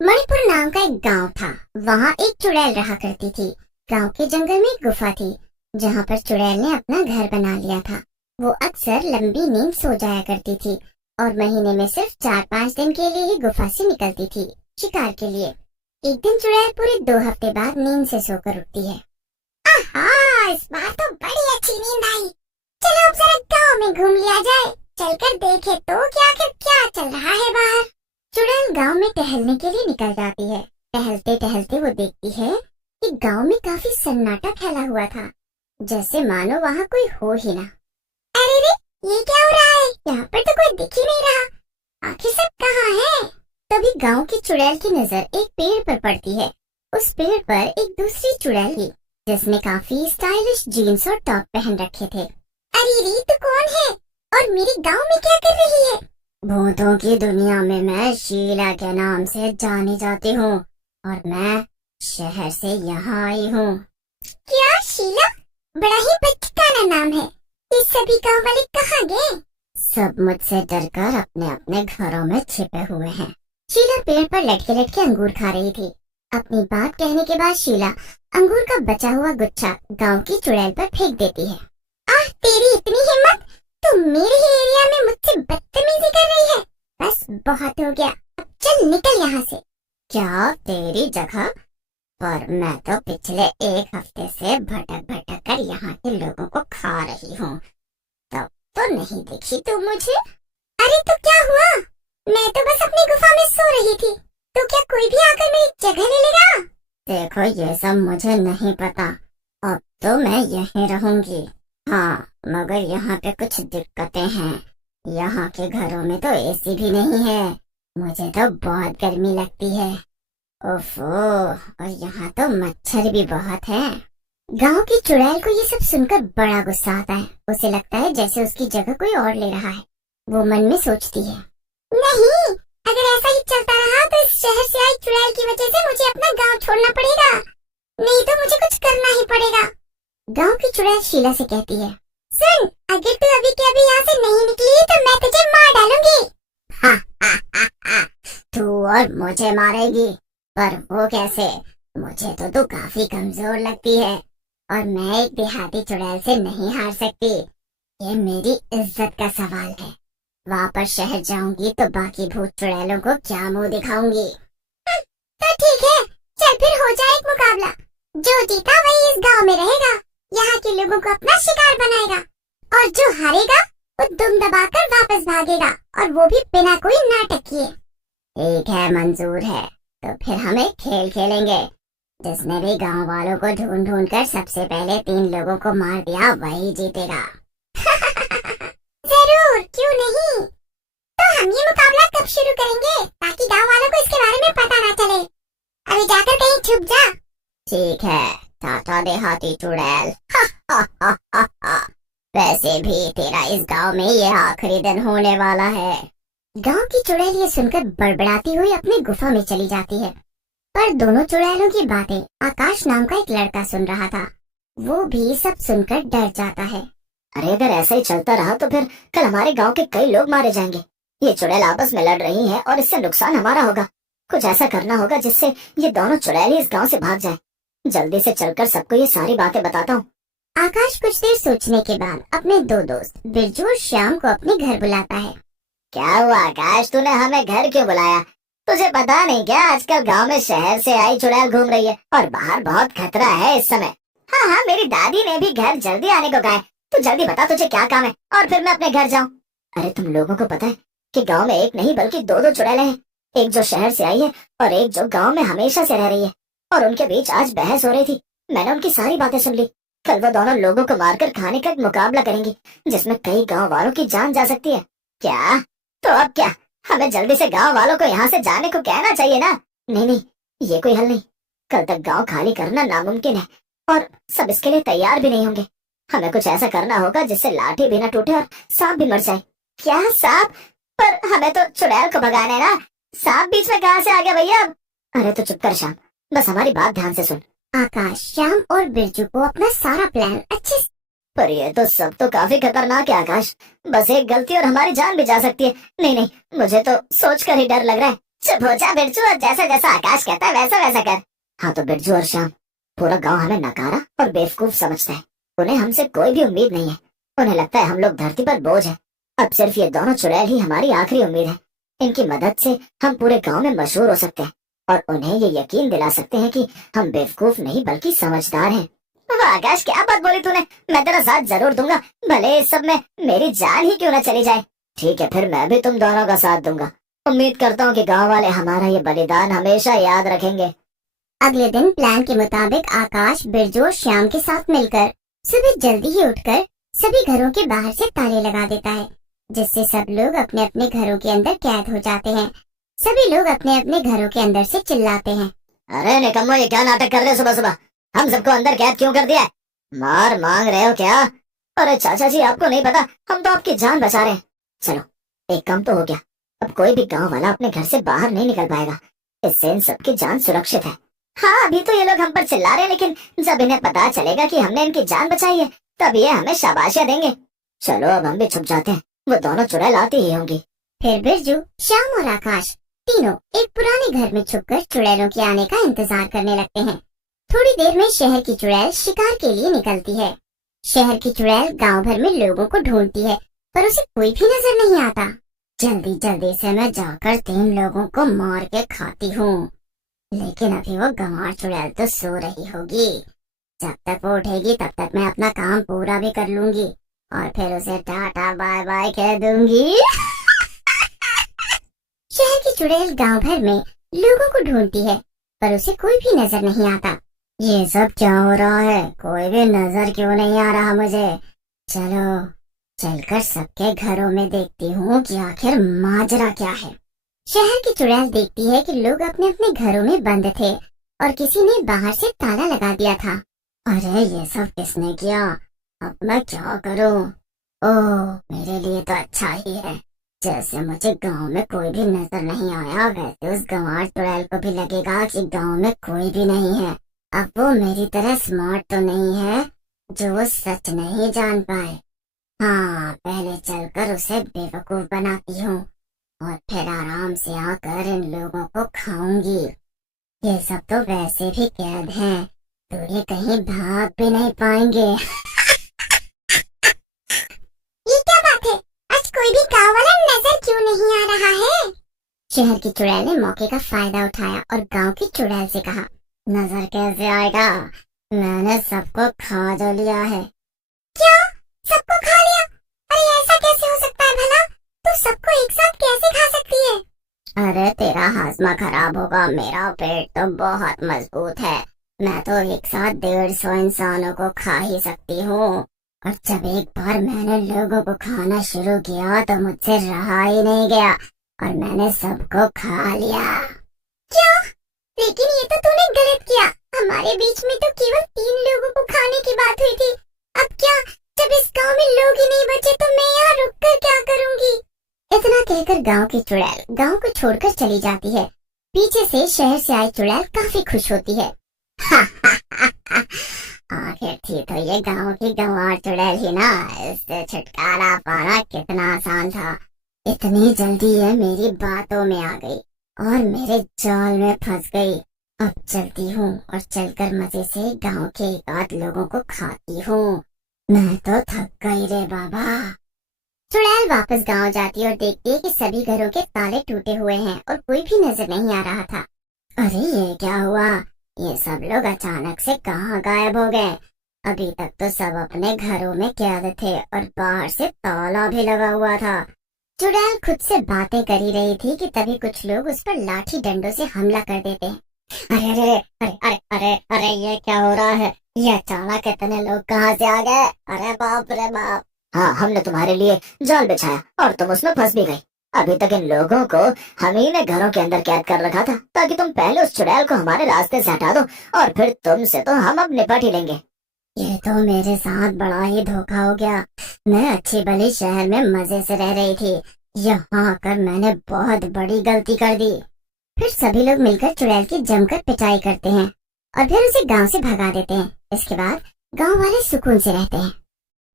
मणिपुर नाम का एक गांव था। वहाँ एक चुड़ैल रहा करती थी। गांव के जंगल में एक गुफा थी, जहाँ पर चुड़ैल ने अपना घर बना लिया था। वो अक्सर लंबी नींद सो जाया करती थी और महीने में सिर्फ 4-5 दिन के लिए ही गुफा से निकलती थी शिकार के लिए। एक दिन चुड़ैल पूरे 2 हफ्ते बाद नींद से सोकर उठती है। आहा, इस बार तो बड़ी अच्छी नींद आई। चलो अब जरा गाँव में घूम लिया जाए। चलकर देखे तो कि आखिर क्या चल रहा है बाहर। चुड़ैल गांव में टहलने के लिए निकल जाती है। टहलते टहलते वो देखती है कि गांव में काफी सन्नाटा फैला हुआ था, जैसे मानो वहाँ कोई हो ही ना। अरे रे, ये क्या हो रहा है? यहाँ पर तो कोई दिख ही नहीं रहा। आखिर सब कहाँ है? तभी गांव की चुड़ैल की नजर एक पेड़ पर पड़ती है। उस पेड़ पर एक दूसरी चुड़ैल थी, जिसने काफी स्टाइलिश जीन्स और टॉप पहन रखे थे। अरे रे, तू कौन है और मेरे गाँव में क्या कर रही है? भूतों की दुनिया में मैं शीला के नाम से जानी जाती हूँ और मैं शहर से यहाँ आई हूँ। क्या शीला? बड़ा ही बचकाना नाम है। ये सभी गाँव वाले कहाँ गए? सब मुझसे डरकर अपने अपने घरों में छिपे हुए हैं। शीला पेड़ पर लटके लटके अंगूर खा रही थी। अपनी बात कहने के बाद शीला अंगूर का बचा हुआ गुच्छा गाँव की चुड़ैल पर फेंक देती है। आह, तेरी इतनी हिम्मत! तू मेरे ही एरिया में मुझसे बदतमीजी कर रही है। बस बहुत हो गया, अब चल निकल यहाँ से। क्या तेरी जगह? पर मैं तो पिछले 1 हफ्ते से भटक भटक कर यहाँ के लोगों को खा रही हूँ। तब तो नहीं देखी तू मुझे? अरे तो क्या हुआ? मैं तो बस अपनी गुफा में सो रही थी, तो क्या कोई भी आकर मेरी जगह ले लेगा? देखो, ये सब मुझे नहीं पता। अब तो मैं यहीं रहूंगी। हाँ, मगर यहाँ पे कुछ दिक्कतें हैं। यहाँ के घरों में तो एसी भी नहीं है। मुझे तो बहुत गर्मी लगती है। ओफो, और यहाँ तो मच्छर भी बहुत है। गांव की चुड़ैल को ये सब सुनकर बड़ा गुस्सा आता है। उसे लगता है जैसे उसकी जगह कोई और ले रहा है। वो मन में सोचती है, नहीं, अगर ऐसा ही चलता रहा तो इस शहर से आई चुड़ैल की वजह से मुझे अपना गाँव छोड़ना पड़ेगा। नहीं तो मुझे कुछ करना ही पड़ेगा। गांव की चुड़ैल शीला से कहती है, सुन, अगर तू अभी के अभी यहाँ से नहीं निकली तो मैं तुझे मार डालूंगी। हा हा हा हा, तू और मुझे मारेगी? पर वो कैसे? मुझे तो तू काफी कमजोर लगती है और मैं एक देहाती चुड़ैल से नहीं हार सकती। ये मेरी इज्जत का सवाल है। वापस शहर जाऊंगी तो बाकी भूत चुड़ैलों को क्या मुंह दिखाऊंगी। तो ठीक है, चल फिर हो जाए एक मुकाबला। जो जीता वही इस गांव में रहेगा, यहाँ के लोगों को अपना शिकार बनाएगा, और जो हारेगा वो दुम दबाकर वापस भागेगा, और वो भी बिना कोई नाटक किए। ठीक है, मंजूर है। तो फिर हम एक खेल खेलेंगे। जिसने भी गांव वालों को ढूंढ ढूंढ कर सबसे पहले 3 लोगों को मार दिया वही जीतेगा। जरूर, क्यों नहीं। तो हम ये मुकाबला कब शुरू करेंगे ताकि गांव वालों को इसके बारे में पता ना चले? अभी जाकर कहीं छुप जा। ठीक है, टाटा देहाती चुड़ैल। वैसे भी तेरा इस गांव में ये आखिरी दिन होने वाला है। गांव की चुड़ैल ये सुनकर बड़बड़ाती हुई अपनी गुफा में चली जाती है। पर दोनों चुड़ैलों की बातें आकाश नाम का एक लड़का सुन रहा था। वो भी सब सुनकर डर जाता है। अरे अगर ऐसा ही चलता रहा तो फिर कल हमारे गांव के कई लोग मारे जाएंगे। ये चुड़ैल आपस में लड़ रही हैं और इससे नुकसान हमारा होगा। कुछ ऐसा करना होगा जिससे ये दोनों चुड़ैल ही इस गांव से भाग जाएं। जल्दी से चलकर सबको ये सारी बातें बताता हूँ। आकाश कुछ देर सोचने के बाद अपने 2 दोस्त बिरजू और श्याम को अपने घर बुलाता है। क्या हुआ आकाश, तूने हमें घर क्यों बुलाया? तुझे पता नहीं क्या, आजकल गांव में शहर से आई चुड़ैल घूम रही है और बाहर बहुत खतरा है इस समय। हाँ हाँ, मेरी दादी ने भी घर जल्दी आने को कहा है। तू जल्दी बता तुझे क्या काम है और फिर मैं अपने घर जाऊँ। अरे तुम लोगों को पता है कि गांव में एक नहीं बल्कि 2 चुड़ैलें हैं। एक जो शहर से आई है और एक जो गांव में हमेशा से रह रही है। और उनके बीच आज बहस हो रही थी। मैंने उनकी सारी बातें सुन ली। कल वो दोनों लोगों को मारकर खाने का एक मुकाबला करेंगी, जिसमें कई गांव वालों की जान जा सकती है। क्या? तो अब क्या, हमें जल्दी से गांव वालों को यहाँ से जाने को कहना चाहिए ना? नहीं नहीं, ये कोई हल नहीं। कल तक गांव खाली करना नामुमकिन है और सब इसके लिए तैयार भी नहीं होंगे। हमें कुछ ऐसा करना होगा जिससे लाठी भी न टूटे और सांप भी मर जाए। क्या सांप? पर हमें तो चुड़ैल को भगाना है ना। सांप बीच में कहाँ से आ गया भैया? अरे तो चुप कर श्याम, बस हमारी बात ध्यान से सुन। आकाश श्याम और बिरजू को अपना सारा प्लान अच्छे से। पर ये तो सब तो काफी खतरनाक है आकाश। बस एक गलती और हमारी जान भी जा सकती है। नहीं नहीं, मुझे तो सोच कर ही डर लग रहा है। चुप हो जा बिरजू, और जैसा जैसा आकाश कहता है वैसा वैसा कर। हाँ तो बिरजू और श्याम, पूरा गांव हमें नकारा और बेवकूफ समझता है। उन्हें हमसे कोई भी उम्मीद नहीं है। उन्हें लगता है हम लोग धरती पर बोझ हैं। अब सिर्फ ये दोनों चुड़ैल ही हमारी आखिरी उम्मीद है। इनकी मदद से हम पूरे गांव में मशहूर हो सकते हैं और उन्हें ये यकीन दिला सकते हैं कि हम बेवकूफ नहीं बल्कि समझदार हैं। वाह आकाश, क्या बात बोली तूने। मैं तेरा साथ जरूर दूंगा, भले इस सब में मेरी जान ही क्यों न चली जाए। ठीक है, फिर मैं भी तुम दोनों का साथ दूंगा। उम्मीद करता हूँ कि गांव वाले हमारा ये बलिदान हमेशा याद रखेंगे। अगले दिन प्लान के मुताबिक आकाश बिरजू और श्याम के साथ मिलकर सुबह जल्दी ही उठकर सभी घरों के बाहर से ताले लगा देता है, जिससे सब लोग अपने अपने घरों के अंदर कैद हो जाते हैं। सभी लोग अपने अपने घरों के अंदर से चिल्लाते हैं, अरे निकम्मो, ये क्या नाटक कर रहे हो सुबह सुबह? हम सबको अंदर कैद क्यों कर दिया है? मार मांग रहे हो क्या? अरे चाचा जी, आपको नहीं पता, हम तो आपकी जान बचा रहे हैं। चलो, एक काम तो हो गया। अब कोई भी गांव वाला अपने घर से बाहर नहीं निकल पाएगा। इससे इन सबकी जान सुरक्षित है। हाँ, अभी तो ये लोग हम पर चिल्ला रहे हैं, लेकिन जब इन्हें पता चलेगा कि हमने इनकी जान बचाई है, तब ये हमें शाबाशियां देंगे। चलो अब हम भी छुप जाते हैं, वो दोनों चुड़ैल आती ही होंगी। फिर बिरजू, श्याम और आकाश तीनों एक पुराने घर में छुपकर चुड़ैलों के आने का इंतजार करने लगते हैं। थोड़ी देर में शहर की चुड़ैल शिकार के लिए निकलती है। शहर की चुड़ैल गांव भर में लोगों को ढूंढती है, पर उसे कोई भी नजर नहीं आता। जल्दी जल्दी से मैं जाकर 3 लोगों को मार के खाती हूँ, लेकिन अभी वो गंवार चुड़ैल तो सो रही होगी। जब तक वो उठेगी तब तक मैं अपना काम पूरा भी कर लूंगी और फिर उसे टाटा बाय बाय कह दूंगी। शहर की चुड़ैल गांव भर में लोगों को ढूंढती है, पर उसे कोई भी नजर नहीं आता। ये सब क्या हो रहा है? कोई भी नजर क्यों नहीं आ रहा मुझे? चलो चलकर सबके घरों में देखती हूँ कि आखिर माजरा क्या है। शहर की चुड़ैल देखती है कि लोग अपने अपने घरों में बंद थे और किसी ने बाहर से ताला लगा दिया था। अरे ये सब किसने किया? अब मैं क्या करूँ? ओह, मेरे लिए तो अच्छा ही है। जैसे मुझे गांव में कोई भी नजर नहीं आया, वैसे उस गंवार चुड़ैल को भी लगेगा कि गांव में कोई भी नहीं है। अब वो मेरी तरह स्मार्ट तो नहीं है जो वो सच नहीं जान पाए। हाँ, पहले चलकर उसे बेवकूफ बनाती हूँ और फिर आराम से आकर इन लोगों को खाऊंगी। ये सब तो वैसे भी कैद हैं, तो ये कहीं भाग भी नहीं पाएंगे। ये क्या बात है? आज कोई भी गांव वाला नजर क्यों नहीं आ रहा है? शहर की चुड़ैल ने मौके का फायदा उठाया और गांव की चुड़ैल से कहा, नजर कैसे आएगा? मैंने सबको खा जो लिया है। क्या? सबको खा लिया? अरे ऐसा कैसे हो सकता है भला? तू सबको एक साथ कैसे खा सकती है? अरे तेरा हाजमा खराब होगा, मेरा पेट तो बहुत मजबूत है। मैं तो एक साथ 150 इंसानों को खा ही सकती हूँ। और जब एक बार मैंने लोगों को खाना शुरू किया तो मुझसे रहा ही नहीं गया और मैंने सबको खा लिया। क्या? लेकिन ये तो तूने गलत किया। हमारे बीच में तो केवल 3 लोगों को खाने की बात हुई थी। अब क्या? जब इस गांव में लोग ही नहीं बचे तो मैं यहाँ रुककर क्या करूँगी? इतना कहकर गांव की चुड़ैल गांव को छोड़कर चली जाती है। पीछे से शहर से आई चुड़ैल काफी खुश होती है। आखिर थी तो ये गांव की गंवार चुड़ैल ही ना, इससे छुटकारा पाना कितना आसान था। इतनी जल्दी ये मेरी बातों में आ गई और मेरे जाल में फंस गई। अब चलती हूँ और चलकर मजे से गांव के 1 आध लोगों को खाती हूँ। मैं तो थक गई रे बाबा। चुड़ैल वापस गांव जाती है और देखती है कि सभी घरों के ताले टूटे हुए हैं और कोई भी नजर नहीं आ रहा था। अरे ये क्या हुआ? ये सब लोग अचानक से कहाँ गायब हो गए? अभी तक तो सब अपने घरों में कैद थे और बाहर से ताला भी लगा हुआ था। चुड़ैल खुद से बातें कर ही रही थी कि तभी कुछ लोग उस पर लाठी डंडों से हमला कर देते हैं। अरे अरे अरे अरे अरे अरे ये क्या हो रहा है? ये अचानक इतने लोग कहाँ से आ गए? अरे बाप रे बाप। हाँ, हमने तुम्हारे लिए जाल बिछाया और तुम उसमें फंस भी गई। अभी तक इन लोगों को हम ही ने घरों के अंदर कैद कर रखा था ताकि तुम पहले उस चुड़ैल को हमारे रास्ते से हटा दो और फिर तुमसे तो हम अब निपट ही लेंगे। ये तो मेरे साथ बड़ा ही धोखा हो गया। मैं अच्छी भली शहर में मजे से रह रही थी, यहाँ आकर मैंने बहुत बड़ी गलती कर दी। फिर सभी लोग मिलकर चुड़ैल की जमकर पिटाई करते हैं और फिर उसे गांव से भगा देते हैं। इसके बाद गांव वाले सुकून से रहते हैं।